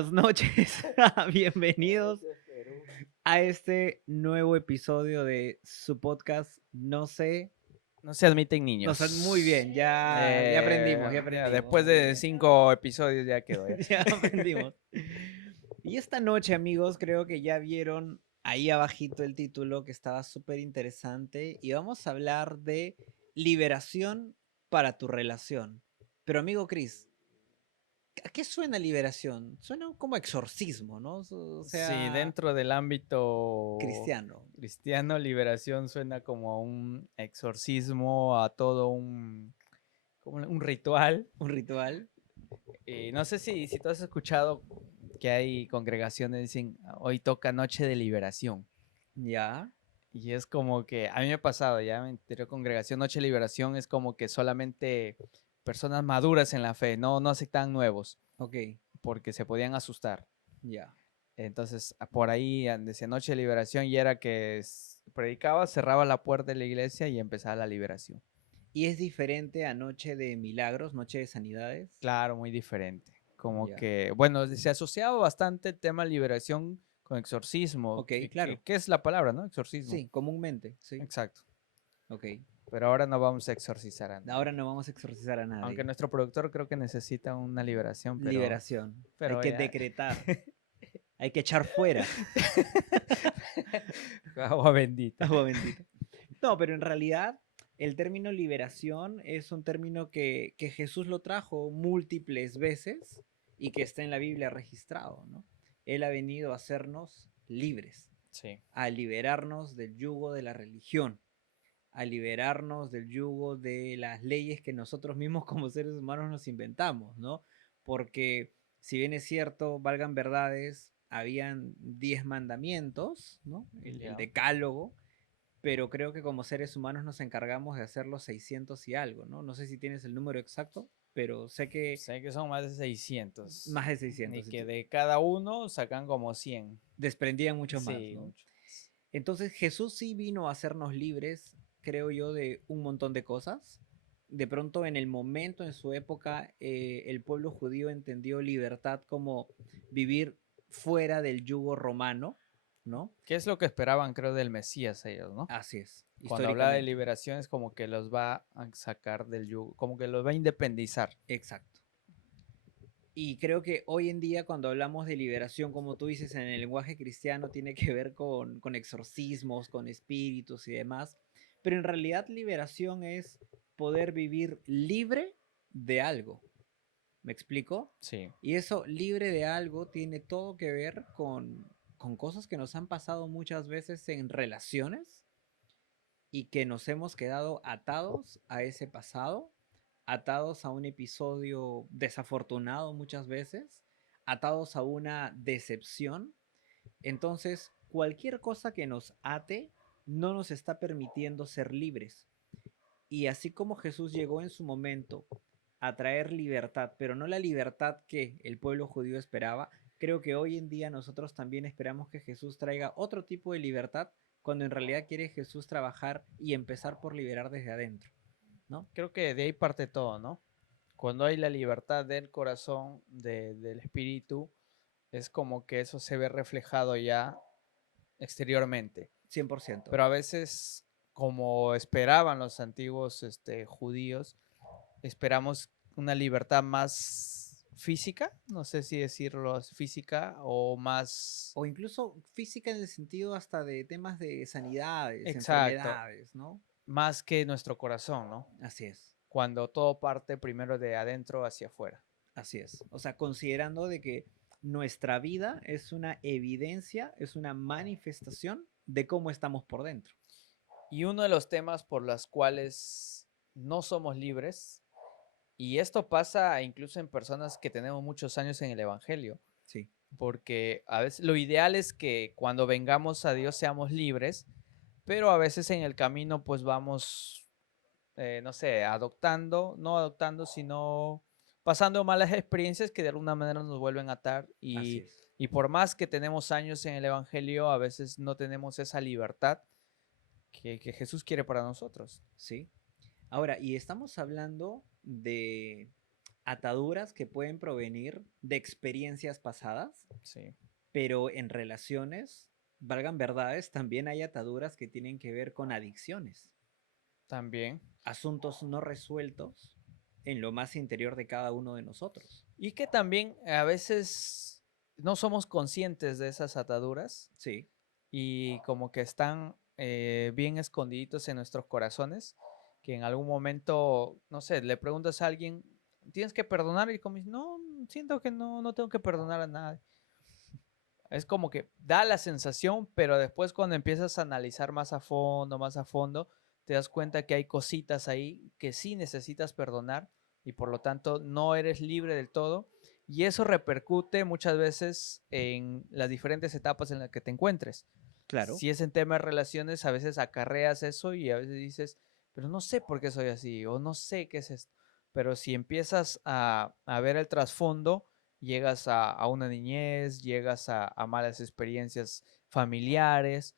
Buenas noches, bienvenidos a este nuevo episodio de su podcast. No se admiten Muy niños. bien, ya aprendimos, Ya muy después de bien. 5 episodios ya quedó. Ya. Ya aprendimos. Y esta noche, amigos, creo que ya vieron ahí abajito el título que estaba súper interesante y vamos a hablar de liberación para tu relación. Pero amigo Chris, ¿a qué suena liberación? Suena como exorcismo, ¿no? O Sí, sea, dentro del ámbito cristiano. cristiano, liberación suena como a un exorcismo, a todo como un ritual. Un ritual. Y no sé si tú has escuchado que hay congregaciones que dicen, hoy toca noche de liberación. Ya. Y es como que, a mí me ha pasado, ya me enteré congregación, noche de liberación, es como que solamente personas maduras en la fe, no aceptan nuevos, Ok. porque se podían asustar. Ya. Entonces, por ahí, decía noche de liberación, y era que predicaba, cerraba la puerta de la iglesia y empezaba la liberación. Y es diferente a Noche de Milagros, Noche de Sanidades. Claro, muy diferente. Como Ya. que, bueno, se asociaba bastante el tema de liberación con exorcismo. Ok, ¿Qué, claro. qué es la palabra, no? Exorcismo. Sí, comúnmente. Sí. Exacto. Ok. Pero ahora no vamos a exorcizar a Ahora nadie. no vamos a exorcizar a Aunque nadie. nuestro productor creo que necesita una liberación, Liberación. Hay pero que ya. decretar. Hay que echar fuera. Agua bendita. Agua bendita. No, pero en realidad el término liberación es un término que Jesús lo trajo múltiples veces y que está en la Biblia registrado, ¿no? Él ha venido a hacernos libres, Sí. a liberarnos del yugo de la religión, a liberarnos del yugo de las leyes que nosotros mismos como seres humanos nos inventamos, ¿no? Porque si bien es cierto, valgan verdades, habían 10 mandamientos, ¿no? El Ya. decálogo, pero creo que como seres humanos nos encargamos de hacer los 600 y algo, ¿no? No sé si tienes el número exacto, pero sé que Sé que son más de 600. más de Y 600. que de cada uno sacan como 100. Desprendían mucho más, Sí, ¿no? mucho más. Entonces Jesús sí vino a hacernos libres, creo yo, de un montón de cosas. De pronto en el momento, en su época, el pueblo judío entendió libertad como vivir fuera del yugo romano, ¿no? ¿Qué es lo que esperaban, creo, del Mesías ellos, no? Así es, Cuando hablaba de históricamente. liberación es como que los va a sacar del yugo, como que los va a independizar. Exacto. Y creo que hoy en día cuando hablamos de liberación, como tú dices, en el lenguaje cristiano tiene que ver con exorcismos, con espíritus y demás, pero en realidad liberación es poder vivir libre de algo. ¿Me explico? Sí, Y eso libre de algo tiene todo que ver con cosas que nos han pasado muchas veces en relaciones y que nos hemos quedado atados a ese pasado, atados a un episodio desafortunado muchas veces, atados a una decepción. Entonces, cualquier cosa que nos ate no nos está permitiendo ser libres. Y así como Jesús llegó en su momento a traer libertad, pero no la libertad que el pueblo judío esperaba, creo que hoy en día nosotros también esperamos que Jesús traiga otro tipo de libertad cuando en realidad quiere Jesús trabajar y empezar por liberar desde adentro, ¿no? creo que de ahí parte todo, ¿no? Cuando hay la libertad del corazón, del espíritu, es como que eso se ve reflejado ya exteriormente. 100%. Pero a veces, como esperaban los antiguos judíos, esperamos una libertad más física, no sé si decirlo física, o más... O incluso física en el sentido hasta de temas de sanidades, Exacto, enfermedades, ¿no? más que nuestro corazón, ¿no? Así es. Cuando todo parte primero de adentro hacia afuera. Así es. O sea, considerando de que nuestra vida es una evidencia, es una manifestación de cómo estamos por dentro. Y uno de los temas por los cuales no somos libres, y esto pasa incluso en personas que tenemos muchos años en el Evangelio, Sí, porque a veces lo ideal es que cuando vengamos a Dios seamos libres, pero a veces en el camino pues vamos, no sé, no adoptando, sino pasando malas experiencias que de alguna manera nos vuelven a atar así es. y por más que tenemos años en el Evangelio, a veces no tenemos esa libertad que Jesús quiere para nosotros. Sí. Ahora, y estamos hablando de ataduras que pueden provenir de experiencias pasadas, Sí, pero en relaciones, valgan verdades, también hay ataduras que tienen que ver con adicciones, también. asuntos no resueltos en lo más interior de cada uno de nosotros. Y que también a veces no somos conscientes de esas ataduras Sí, y como que están bien escondiditos en nuestros corazones, que en algún momento, no sé, le preguntas a alguien, ¿tienes que perdonar? Y como dice, no, siento que no, no tengo que perdonar a nadie. Es como que da la sensación, pero después cuando empiezas a analizar más a fondo, te das cuenta que hay cositas ahí que sí necesitas perdonar y por lo tanto no eres libre del todo. Y eso repercute muchas veces en las diferentes etapas en las que te encuentres. claro. Si es en temas de relaciones, a veces acarreas eso y a veces dices, pero no sé por qué soy así o no sé qué es esto. Pero si empiezas a ver el trasfondo, llegas a una niñez, llegas a malas experiencias familiares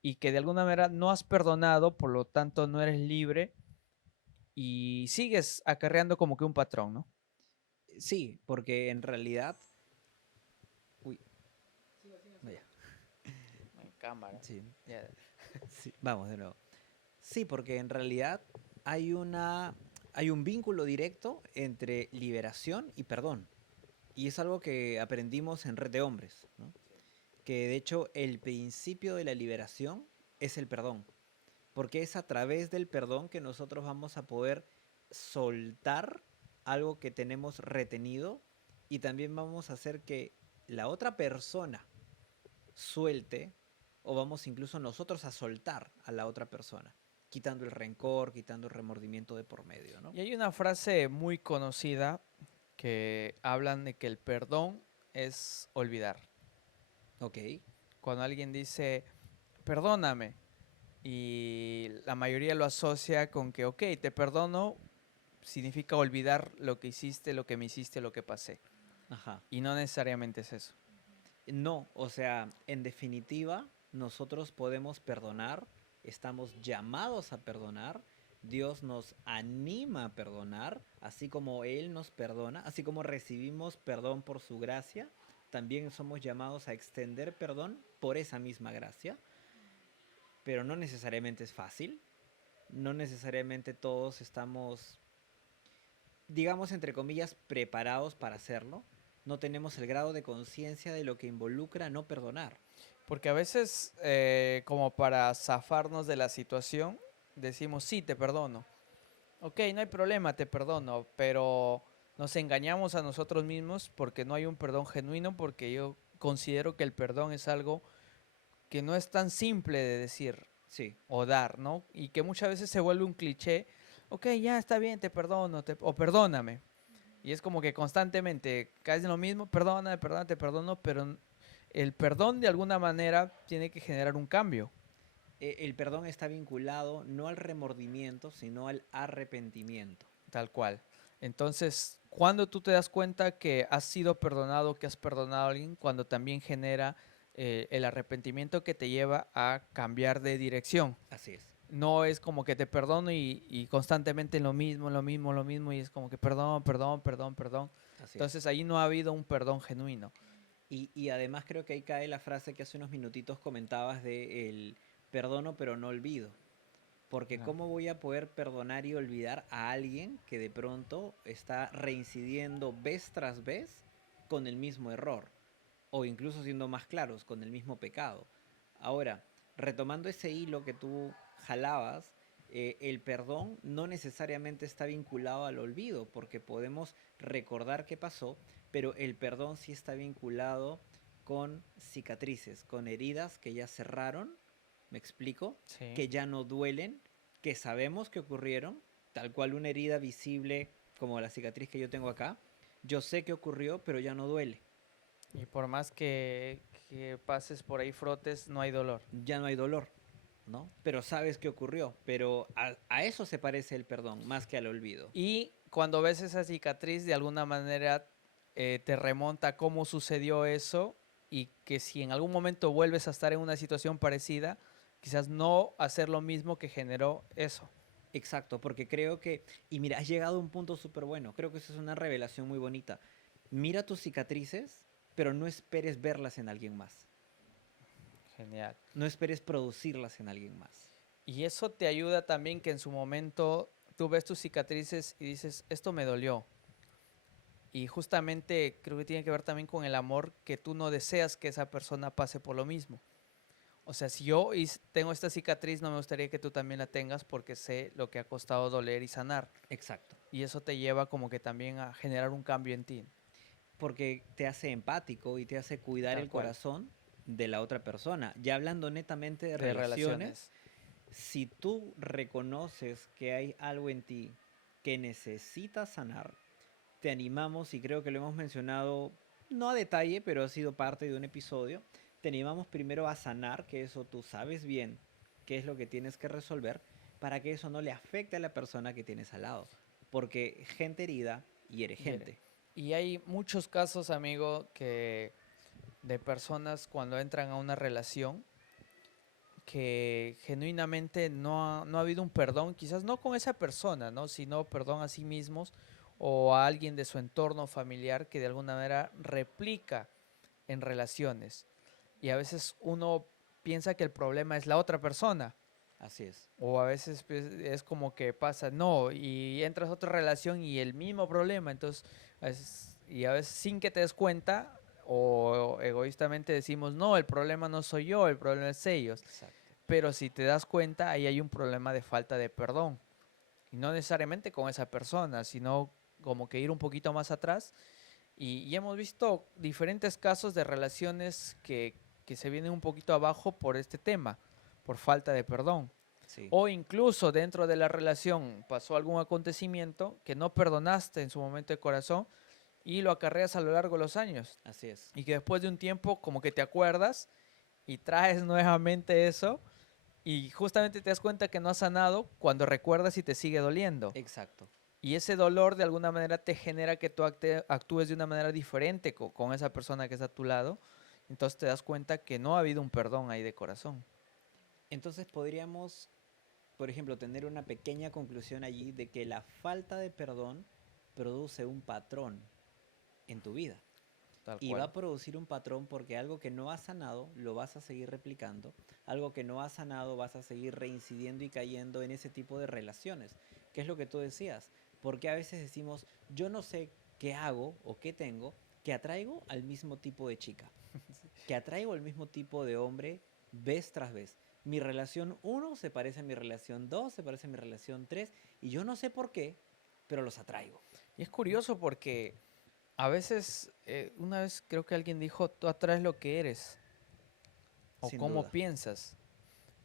y que de alguna manera no has perdonado, por lo tanto no eres libre y sigues acarreando como que un patrón, ¿no? Sí, porque en realidad, uy, vaya, En cámara. sí, Ya. sí, vamos de nuevo. Sí, porque en realidad hay un vínculo directo entre liberación y perdón. Y es algo que aprendimos en Red de Hombres, ¿no? Que de hecho el principio de la liberación es el perdón, porque es a través del perdón que nosotros vamos a poder soltar algo que tenemos retenido y también vamos a hacer que la otra persona suelte o vamos incluso nosotros a soltar a la otra persona, quitando el rencor, quitando el remordimiento de por medio, ¿no? Y hay una frase muy conocida que hablan de que el perdón es olvidar. Ok, Cuando alguien dice, perdóname, y la mayoría lo asocia con que, ok, te perdono, significa olvidar lo que hiciste, lo que me hiciste, lo que pasé. ajá. Y no necesariamente es eso. No, o sea, en definitiva, nosotros podemos perdonar, estamos llamados a perdonar, Dios nos anima a perdonar, así como Él nos perdona, así como recibimos perdón por su gracia, también somos llamados a extender perdón por esa misma gracia, pero no necesariamente es fácil, no necesariamente todos estamos, digamos, entre comillas, preparados para hacerlo, no tenemos el grado de conciencia de lo que involucra no perdonar. Porque a veces, como para zafarnos de la situación, decimos, sí, te perdono. Ok, no hay problema, te perdono, pero nos engañamos a nosotros mismos porque no hay un perdón genuino, porque yo considero que el perdón es algo que no es tan simple de decir Sí, o dar, ¿no? Y que muchas veces se vuelve un cliché, ok, ya está bien, te perdono, o perdóname. Y es como que constantemente caes en lo mismo, perdóname, perdóname, te perdono, pero el perdón de alguna manera tiene que generar un cambio, el perdón está vinculado no al remordimiento, sino al arrepentimiento. tal cual. Entonces, cuando tú te das cuenta que has sido perdonado, que has perdonado a alguien, cuando también genera el arrepentimiento que te lleva a cambiar de dirección. Así es, No es como que te perdono y constantemente lo mismo, lo mismo, lo mismo, y es como que perdón, perdón, perdón, perdón. así es. Entonces ahí no ha habido un perdón genuino. Y además creo que ahí cae la frase que hace unos minutitos comentabas de el perdono pero no olvido. Porque Claro. ¿cómo voy a poder perdonar y olvidar a alguien que de pronto está reincidiendo vez tras vez con el mismo error? O incluso siendo más claros, con el mismo pecado. Ahora, retomando ese hilo que tú jalabas, el perdón no necesariamente está vinculado al olvido, porque podemos recordar qué pasó, pero el perdón sí está vinculado con cicatrices, con heridas que ya cerraron, me explico, Sí. que ya no duelen, que sabemos que ocurrieron, tal cual una herida visible como la cicatriz que yo tengo acá, yo sé que ocurrió, pero ya no duele. Y por más que pases por ahí frotes, no hay dolor. Ya no hay dolor, ¿no? Pero sabes qué ocurrió, pero a eso se parece el perdón, más que al olvido. Y cuando ves esa cicatriz, de alguna manera te remonta a cómo sucedió eso y que si en algún momento vuelves a estar en una situación parecida, quizás no hacer lo mismo que generó eso. Exacto, porque creo que, y mira, has llegado a un punto súper bueno, creo que eso es una revelación muy bonita. Mira tus cicatrices, pero no esperes verlas en alguien más, Genial. no esperes producirlas en alguien más. Y eso te ayuda también que en su momento tú ves tus cicatrices y dices, esto me dolió. Y justamente creo que tiene que ver también con el amor que tú no deseas que esa persona pase por lo mismo. O sea, si yo tengo esta cicatriz, no me gustaría que tú también la tengas porque sé lo que ha costado doler y sanar. Exacto, Y eso te lleva como que también a generar un cambio en ti. porque te hace empático y te hace cuidar Tal el cual. corazón de la otra persona. Ya hablando netamente de De relaciones, relaciones. si tú reconoces que hay algo en ti que necesita sanar, te animamos, y creo que lo hemos mencionado, no a detalle, pero ha sido parte de un episodio, te animamos primero a sanar, que eso tú sabes bien qué es lo que tienes que resolver, para que eso no le afecte a la persona que tienes al lado. Porque gente herida hiere Hiere. gente. Y hay muchos casos, amigo, que de personas cuando entran a una relación que genuinamente no ha habido un perdón, quizás no con esa persona, ¿no? Sino perdón a sí mismos o a alguien de su entorno familiar que de alguna manera replica en relaciones. Y a veces uno piensa que el problema es la otra persona. Así es. O a veces pues, es como que pasa, no, y entras a otra relación y el mismo problema. Entonces, y a veces sin que te des cuenta o egoístamente decimos, no, el problema no soy yo, el problema es ellos. Exacto. Pero si te das cuenta, ahí hay un problema de falta de perdón. Y no necesariamente con esa persona, sino como que ir un poquito más atrás. Y hemos visto diferentes casos de relaciones que se vienen un poquito abajo por este tema, por falta de perdón. Sí, O incluso dentro de la relación pasó algún acontecimiento que no perdonaste en su momento de corazón y lo acarreas a lo largo de los años. así es. Y que después de un tiempo como que te acuerdas y traes nuevamente eso y justamente te das cuenta que no has sanado cuando recuerdas y te sigue doliendo. Exacto. Y ese dolor de alguna manera te genera que tú actúes de una manera diferente con esa persona que está a tu lado. Entonces te das cuenta que no ha habido un perdón ahí de corazón. Entonces podríamos, por ejemplo, tener una pequeña conclusión allí de que la falta de perdón produce un patrón en tu vida. Tal Y va cual. a producir un patrón porque algo que no has sanado lo vas a seguir replicando, algo que no has sanado vas a seguir reincidiendo y cayendo en ese tipo de relaciones, que es lo que tú decías, porque a veces decimos, yo no sé qué hago o qué tengo, que atraigo al mismo tipo de chica, que atraigo al mismo tipo de hombre vez tras vez. Mi relación uno se parece a mi relación 2, se parece a mi relación 3 y yo no sé por qué, pero los atraigo, Y es ¿no? curioso porque a veces, una vez creo que alguien dijo, tú atraes lo que eres o Sin cómo duda. piensas.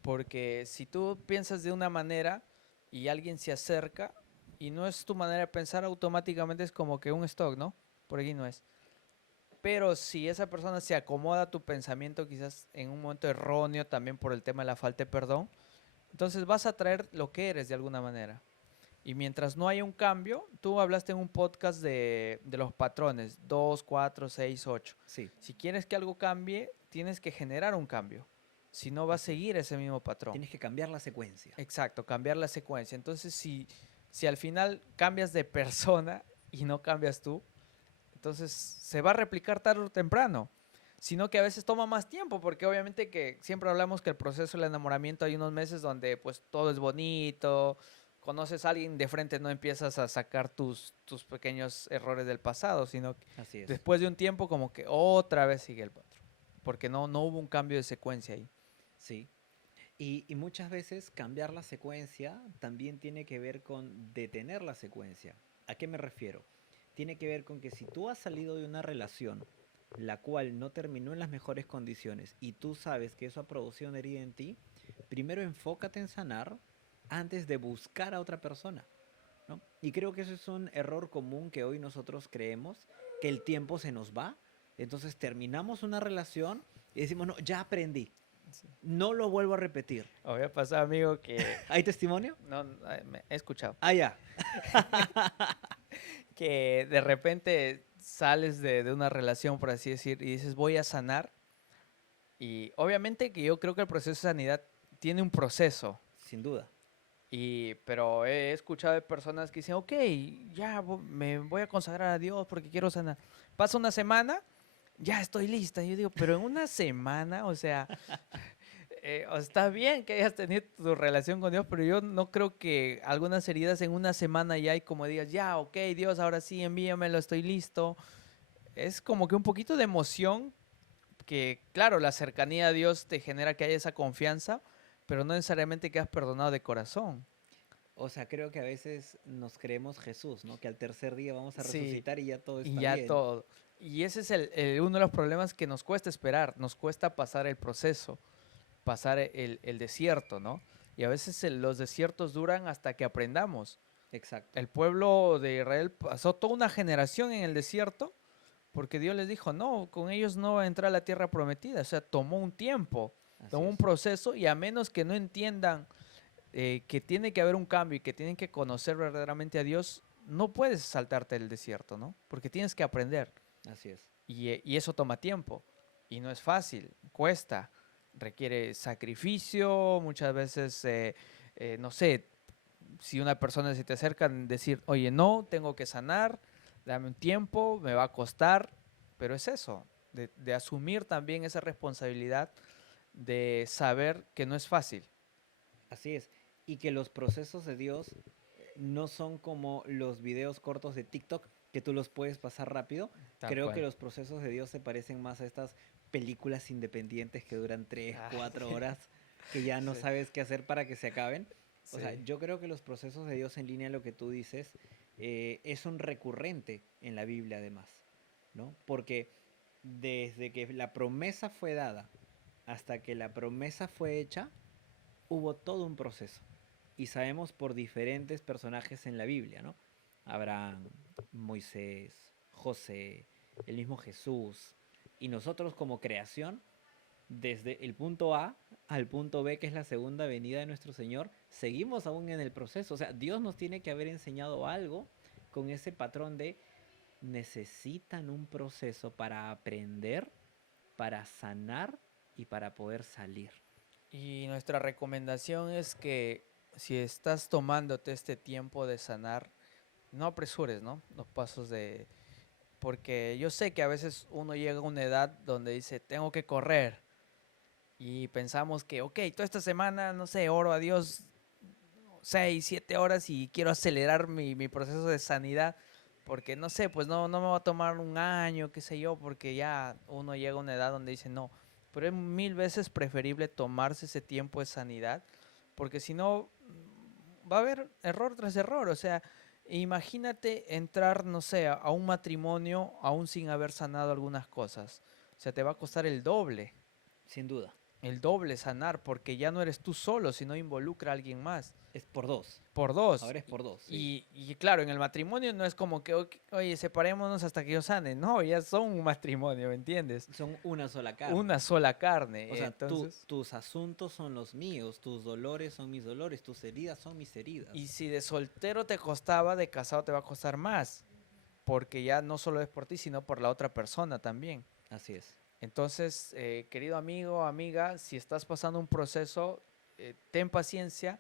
Porque si tú piensas de una manera y alguien se acerca y no es tu manera de pensar, automáticamente es como que un stock, ¿no? Por aquí no es. Pero si esa persona se acomoda a tu pensamiento, quizás en un momento erróneo, también por el tema de la falta de perdón, entonces vas a traer lo que eres de alguna manera. Y mientras no haya un cambio, tú hablaste en un podcast de los patrones, 2 4 6 8. Sí, Si quieres que algo cambie, tienes que generar un cambio. Si no, va a así es. seguir ese mismo patrón. Tienes que cambiar la secuencia. Exacto, cambiar la secuencia. Entonces, si al final cambias de persona y no cambias tú, entonces se va a replicar tarde o temprano. Sino que a veces toma más tiempo, porque obviamente que siempre hablamos que el proceso del enamoramiento hay unos meses donde pues todo es bonito, conoces a alguien de frente, no empiezas a sacar tus pequeños errores del pasado, sino que Así es. después de un tiempo como que otra vez sigue el patrón, porque no hubo un cambio de secuencia ahí. Sí. Y muchas veces cambiar la secuencia también tiene que ver con detener la secuencia. ¿A qué me refiero? Tiene que ver con que si tú has salido de una relación la cual no terminó en las mejores condiciones y tú sabes que eso ha producido una herida en ti, primero enfócate en sanar antes de buscar a otra persona, ¿no? Y creo que eso es un error común que hoy nosotros creemos, que el tiempo se nos va, entonces terminamos una relación y decimos, no, ya aprendí, Sí. no lo vuelvo a repetir. Había pasado, amigo, que ¿Hay testimonio? no, he escuchado Ah, ya. que de repente sales de una relación, por así decir, y dices, voy a sanar. Y obviamente que yo creo que el proceso de sanidad tiene un proceso. Sin duda. Pero he escuchado de personas que dicen, ok, ya me voy a consagrar a Dios porque quiero sanar. Pasa una semana, ya estoy lista. Yo digo, pero en una semana, o sea, está bien que hayas tenido tu relación con Dios, pero yo no creo que algunas heridas en una semana ya hay como digas, ya, ok, Dios, ahora sí, envíamelo, estoy listo. Es como que un poquito de emoción que, claro, la cercanía a Dios te genera que haya esa confianza, pero no necesariamente que has perdonado de corazón. O sea, creo que a veces nos creemos Jesús, ¿no? Que al tercer día vamos a Sí, resucitar y ya todo y está ya bien. todo. Y ese es uno de los problemas que nos cuesta esperar, nos cuesta pasar el proceso, pasar el desierto, ¿no? Y a veces los desiertos duran hasta que aprendamos. Exacto. El pueblo de Israel pasó toda una generación en el desierto porque Dios les dijo, no, con ellos no va a entrar a la tierra prometida. O sea, tomó un tiempo, Así tomó un es. proceso y a menos que no entiendan que tiene que haber un cambio y que tienen que conocer verdaderamente a Dios, no puedes saltarte el desierto, ¿no? Porque tienes que aprender Así es. y eso toma tiempo y no es fácil, cuesta, requiere sacrificio, muchas veces, no sé, si una persona se te acerca, decir, oye, no, tengo que sanar, dame un tiempo, me va a costar, pero es eso, de asumir también esa responsabilidad de saber que no es fácil. Así es. Y que los procesos de Dios no son como los videos cortos de TikTok que tú los puedes pasar rápido. Tal Creo que cual. los procesos de Dios se parecen más a estas películas independientes que duran 3, Ah, 4 horas, que ya no sí, sabes qué hacer para que se acaben. O sea, sí. yo creo que los procesos de Dios en línea, lo que tú dices, es un recurrente en la Biblia además, ¿no? Porque desde que la promesa fue dada hasta que la promesa fue hecha, hubo todo un proceso. Y sabemos por diferentes personajes en la Biblia, ¿no? Abraham, Moisés, José, el mismo Jesús. Y nosotros como creación, desde el punto A al punto B, que es la segunda venida de nuestro Señor, seguimos aún en el proceso. O sea, Dios nos tiene que haber enseñado algo con ese patrón de necesitan un proceso para aprender, para sanar y para poder salir. Y nuestra recomendación es que si estás tomándote este tiempo de sanar, no apresures, ¿no? Los pasos de... Porque yo sé que a veces uno llega a una edad donde dice, tengo que correr. Y pensamos que, ok, toda esta semana, no sé, oro a Dios 6, 7 horas y quiero acelerar mi proceso de sanidad. Porque no sé, pues no me va a tomar un año, qué sé yo, porque ya uno llega a una edad donde dice no. Pero es mil veces preferible tomarse ese tiempo de sanidad, porque si no, va a haber error tras error. O sea, imagínate entrar, no sé, a un matrimonio aún sin haber sanado algunas cosas. O sea, te va a costar Sin duda. el doble sanar, porque ya no eres tú solo, sino involucra a alguien más. Es por dos. Por dos. Ahora es por dos, sí. Y claro, en el matrimonio no es como que, "Ok, oye, separémonos hasta que yo sane". No, ya son un matrimonio, ¿me entiendes? Son una sola carne. Una sola carne. O sea, Entonces, tus asuntos son los míos, tus dolores son mis dolores, tus heridas son mis y heridas. si de soltero te costaba, de casado te va a costar más. Porque ya no solo es por ti, sino por la otra persona también. Así es. Entonces, querido amigo, amiga, si estás pasando un proceso, ten paciencia,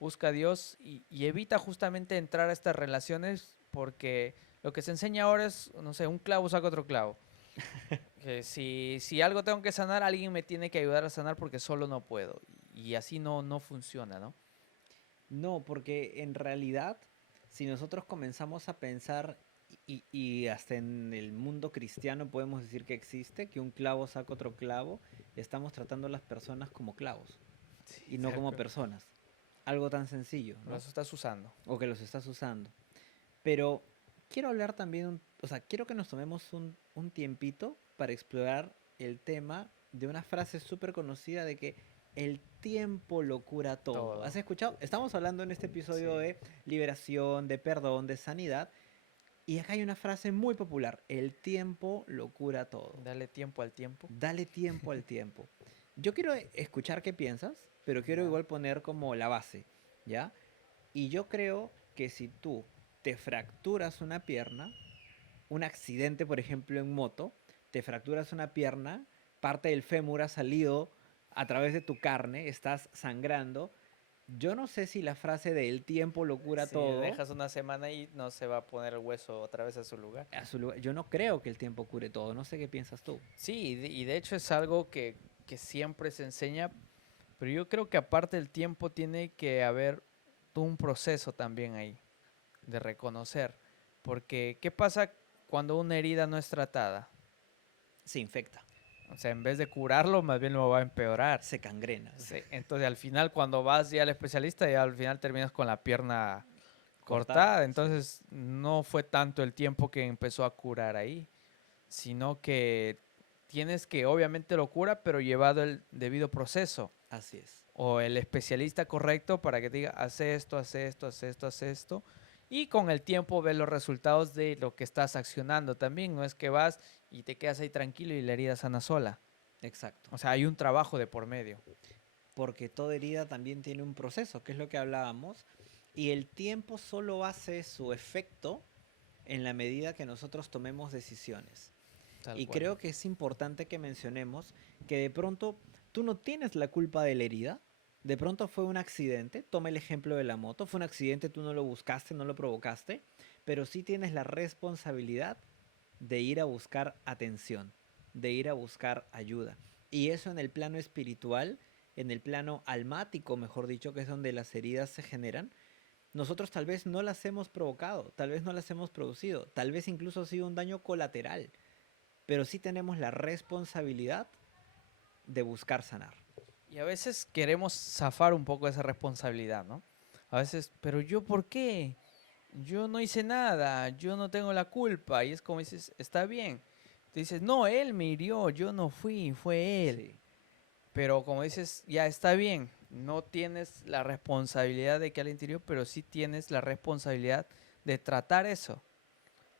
busca a Dios y evita justamente entrar a estas relaciones porque lo que se enseña ahora es, no sé, un clavo saca otro clavo. Que si algo tengo que sanar, alguien me tiene que ayudar a sanar porque solo no puedo. Y así no funciona, ¿no? No, porque en realidad, si nosotros comenzamos a pensar, y hasta en el mundo cristiano podemos decir que existe, que un clavo saca otro clavo, estamos tratando a las personas como clavos Sí, y no tal como cual. personas. Algo tan sencillo, ¿no? Los estás usando. O que los estás usando. Pero quiero hablar también, o sea, quiero que nos tomemos un tiempito para explorar el tema de una frase súper conocida de que el tiempo lo cura todo. ¿Has Todo. escuchado? Estamos hablando en este episodio Sí. de liberación, de perdón, de sanidad. Y acá hay una frase muy popular. El tiempo lo cura todo. Dale tiempo al tiempo. Dale tiempo al tiempo. Yo quiero escuchar qué piensas, pero quiero Ya. igual poner como la base, ¿ya? Y yo creo que si tú te fracturas una pierna, un accidente, por ejemplo, en moto, te fracturas una pierna, parte del fémur ha salido a través de tu carne, estás sangrando, Yo no sé si la frase de el tiempo lo cura Si todo, dejas una semana ahí, no se va a poner el hueso otra vez a su lugar. yo no creo que el tiempo cure todo, no sé qué piensas tú. Sí, y de hecho es algo que siempre se enseña, pero yo creo que aparte del tiempo tiene que haber todo un proceso también ahí de reconocer. Porque, ¿qué pasa cuando una herida no es tratada? Se infecta, O sea, en vez de curarlo, más bien lo va a empeorar. se cangrena. Sí, entonces al final cuando vas ya al especialista, ya al final terminas con la pierna Cortada, cortada. sí. Entonces no fue tanto el tiempo que empezó a curar ahí, sino que tienes que, obviamente lo cura, pero llevado el debido proceso. Así es. O el especialista correcto para que te diga, hace esto, hace esto, hace esto, hace esto. Y con el tiempo ves los resultados de lo que estás accionando también. No es que vas y te quedas ahí tranquilo y la herida sana sola. Exacto. O sea, hay un trabajo de por medio. Porque toda herida también tiene un proceso, que es lo que hablábamos, y el tiempo solo hace su efecto en la medida que nosotros tomemos decisiones. Tal Y cual. creo que es importante que mencionemos que de pronto tú no tienes la culpa de la herida, de pronto fue un accidente, toma el ejemplo de la moto, fue un accidente, tú no lo buscaste, no lo provocaste, pero sí tienes la responsabilidad de ir a buscar atención, de ir a buscar ayuda. Y eso en el plano espiritual, en el plano almático, mejor dicho, que es donde las heridas se generan, nosotros tal vez no las hemos provocado, tal vez no las hemos producido, tal vez incluso ha sido un daño colateral, pero sí tenemos la responsabilidad de buscar sanar. Y a veces queremos zafar un poco esa responsabilidad, ¿no? A veces, pero yo ¿por qué? Yo no hice nada, yo no tengo la culpa. Y es como dices, está bien. Tú dices, no, él me hirió, yo no fui, fue él. Sí, Pero como dices, ya está bien, no tienes la responsabilidad de que alguien te hirió, pero sí tienes la responsabilidad de tratar eso.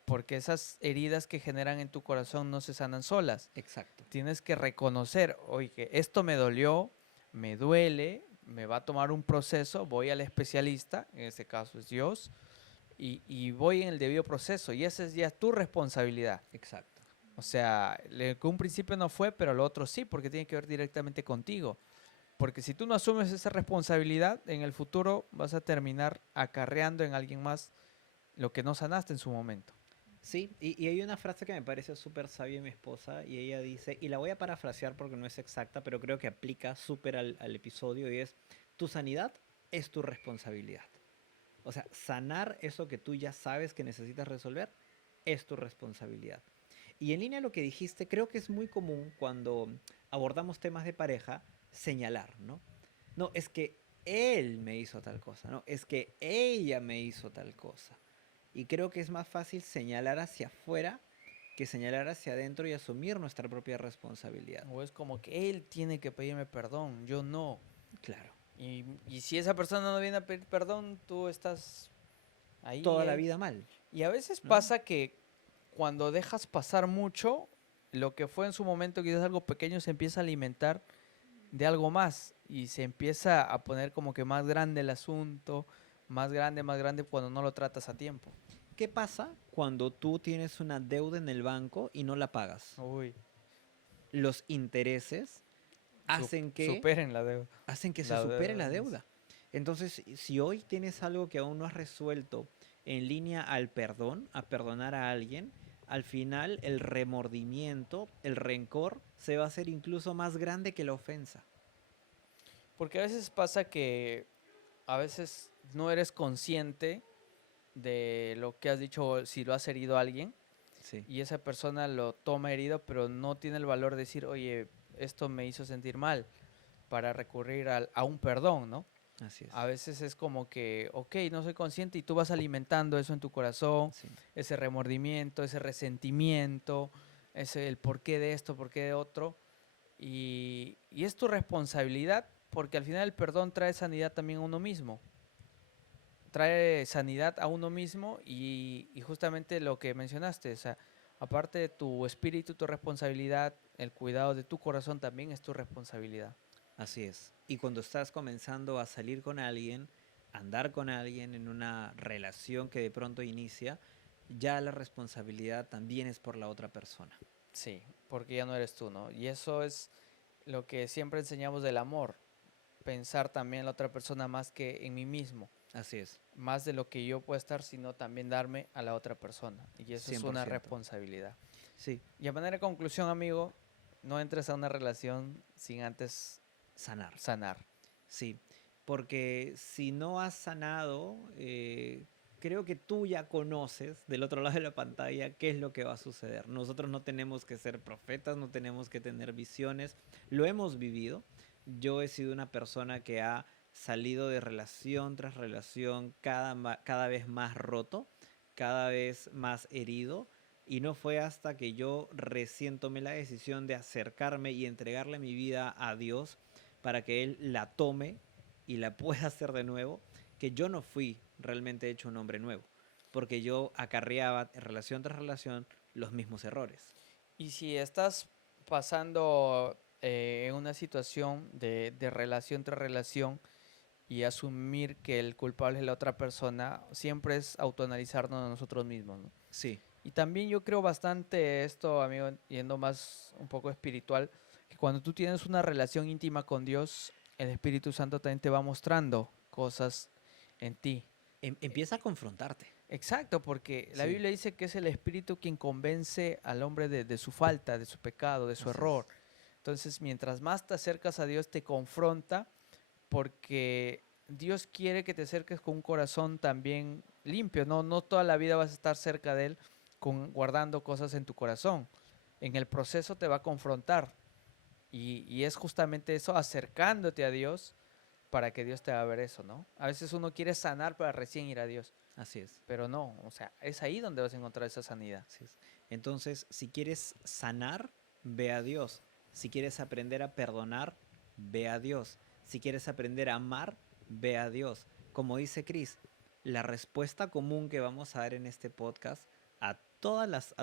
Porque esas heridas que generan en tu corazón no se sanan solas. exacto. Tienes que reconocer, oye, esto me dolió, me duele, me va a tomar un proceso, voy al especialista, en este caso es Dios, y voy en el debido proceso. Y esa es ya tu responsabilidad. Exacto. O sea, que un principio no fue, pero lo otro sí, porque tiene que ver directamente contigo. Porque si tú no asumes esa responsabilidad, en el futuro vas a terminar acarreando en alguien más lo que no sanaste en su momento. Sí, y hay una frase que me parece súper sabia de mi esposa y ella dice, y la voy a parafrasear porque no es exacta, pero creo que aplica súper al episodio y es, tu sanidad es tu responsabilidad. O sea, sanar eso que tú ya sabes que necesitas resolver es tu responsabilidad. Y en línea a lo que dijiste, creo que es muy común cuando abordamos temas de pareja señalar, ¿no? No, es que él me hizo tal cosa, ¿no? Es que ella me hizo tal cosa. Y creo que es más fácil señalar hacia afuera que señalar hacia adentro y asumir nuestra propia responsabilidad. O es como que él tiene que pedirme perdón, yo no. Claro, Y si esa persona no viene a pedir perdón, tú estás ahí. toda la vida mal, Y a veces ¿no? pasa que cuando dejas pasar mucho, lo que fue en su momento quizás algo pequeño se empieza a alimentar de algo más y se empieza a poner como que más grande el asunto, más grande cuando no lo tratas a tiempo. ¿Qué pasa cuando tú tienes una deuda en el banco y no la pagas? Uy, Los intereses superen la deuda. hacen que se La supere deuda la es- deuda. Entonces, si hoy tienes algo que aún no has resuelto en línea al perdón, a perdonar a alguien, al final el remordimiento, el rencor, se va a hacer incluso más grande que la ofensa. Porque a veces pasa que a veces no eres consciente de lo que has dicho, si lo has herido a alguien, Sí, y esa persona lo toma herido, pero no tiene el valor de decir, oye, esto me hizo sentir mal, para recurrir a un perdón, ¿no? así A es. veces es como que, ok, no soy consciente y tú vas alimentando eso en tu corazón, Sí, ese remordimiento, ese resentimiento, ese el por qué de esto, por qué de otro, y es tu responsabilidad porque al final el perdón trae sanidad también a uno mismo, trae sanidad a uno mismo y justamente lo que mencionaste, o sea, aparte de tu espíritu, tu responsabilidad, el cuidado de tu corazón también es tu responsabilidad. así es. Y cuando estás comenzando a salir con alguien, a andar con alguien en una relación que de pronto inicia, ya la responsabilidad también es por la otra persona. Sí, porque ya no eres tú, ¿no? Y eso es lo que siempre enseñamos del amor. pensar también en la otra persona más que en mí mismo. Así es, Más de lo que yo puedo estar, sino también darme a la otra persona. Y eso es una 100%. responsabilidad. Sí, Y a manera de conclusión, amigo, no entres a una relación sin antes sanar. sanar. Sí, porque si no has sanado, creo que tú ya conoces del otro lado de la pantalla qué es lo que va a suceder. Nosotros no tenemos que ser profetas, no tenemos que tener visiones, lo hemos vivido. Yo he sido una persona que ha salido de relación tras relación, cada vez más roto, cada vez más herido. Y no fue hasta que yo recién tomé la decisión de acercarme y entregarle mi vida a Dios para que Él la tome y la pueda hacer de nuevo, que yo no fui realmente hecho un hombre nuevo, porque yo acarreaba relación tras relación los mismos errores. Y si estás pasando en una situación de relación tras relación y asumir que el culpable es la otra persona, siempre es autoanalizarnos a nosotros mismos, ¿no? Sí, Y también yo creo bastante esto, amigo, yendo más un poco espiritual, que cuando tú tienes una relación íntima con Dios, el Espíritu Santo también te va mostrando cosas en ti. empieza a confrontarte. Exacto, porque la Sí, Biblia dice que es el Espíritu quien convence al hombre de su falta, de su pecado, de su así es. error. Entonces, mientras más te acercas a Dios, te confronta porque Dios quiere que te acerques con un corazón también limpio. No, no toda la vida vas a estar cerca de Él guardando cosas en tu corazón. En el proceso te va a confrontar y es justamente eso, acercándote a Dios para que Dios te haga ver eso, ¿no? A veces uno quiere sanar para recién ir a Dios. Así es. Pero no, o sea, es ahí donde vas a encontrar esa sanidad. Así es. Entonces, si quieres sanar, ve a Dios. Si quieres aprender a perdonar, ve a Dios. Si quieres aprender a amar, ve a Dios. Como dice Chris, la respuesta común que vamos a dar en este podcast a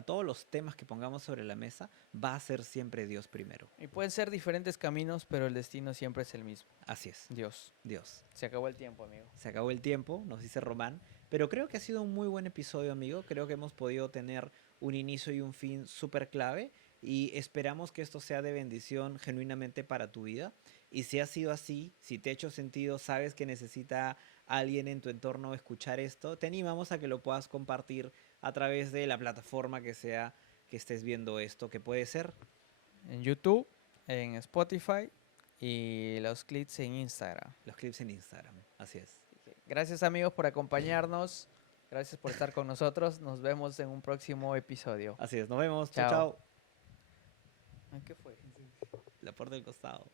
todos los temas que pongamos sobre la mesa va a ser siempre Dios primero. Y pueden ser diferentes caminos, pero el destino siempre es el mismo. Así es, Dios. Dios. Se acabó el tiempo, amigo. Se acabó el tiempo, nos dice Román, pero creo que ha sido un muy buen episodio, amigo. Creo que hemos podido tener un inicio y un fin súper clave y esperamos que esto sea de bendición genuinamente para tu vida. Y si ha sido así, si te ha hecho sentido, sabes que necesita alguien en tu entorno escuchar esto, te animamos a que lo puedas compartir a través de la plataforma que sea que estés viendo esto, que puede ser En YouTube, en Spotify y los clips en Instagram. los clips en Instagram. Así es. Gracias, amigos, por acompañarnos. Gracias por estar con nosotros. Nos vemos en un próximo episodio. Así es. Nos vemos. Chao, Chao. chao. ¿Qué fue? La puerta del costado.